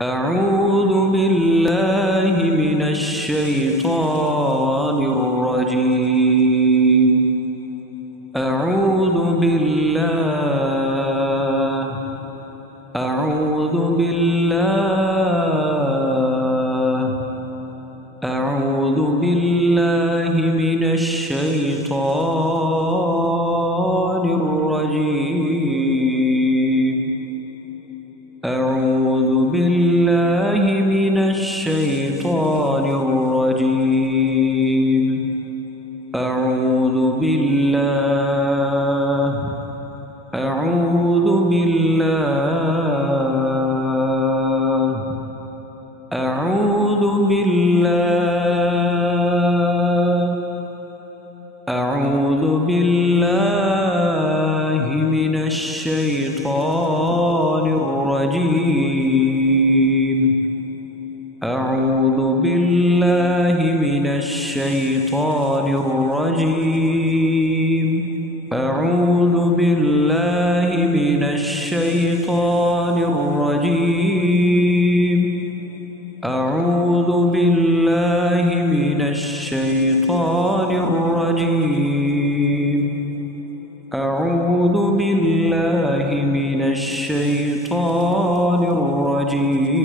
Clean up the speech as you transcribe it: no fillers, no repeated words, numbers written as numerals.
أعوذ بالله من الشيطان الرجيم. أعوذ بالله أعوذ بالله أعوذ بالله من الشيطان الرجيم. أعوذ بالله من الشيطان الرجيم. أعوذ بالله أعوذ بالله أعوذ بالله أعوذ بالله من الشيطان الرجيم. أعوذ بالله من الشيطان الرجيم. أعوذ بالله من الشيطان الرجيم. أعوذ بالله من الشيطان الرجيم. أعوذ بالله من الشيطان الرجيم.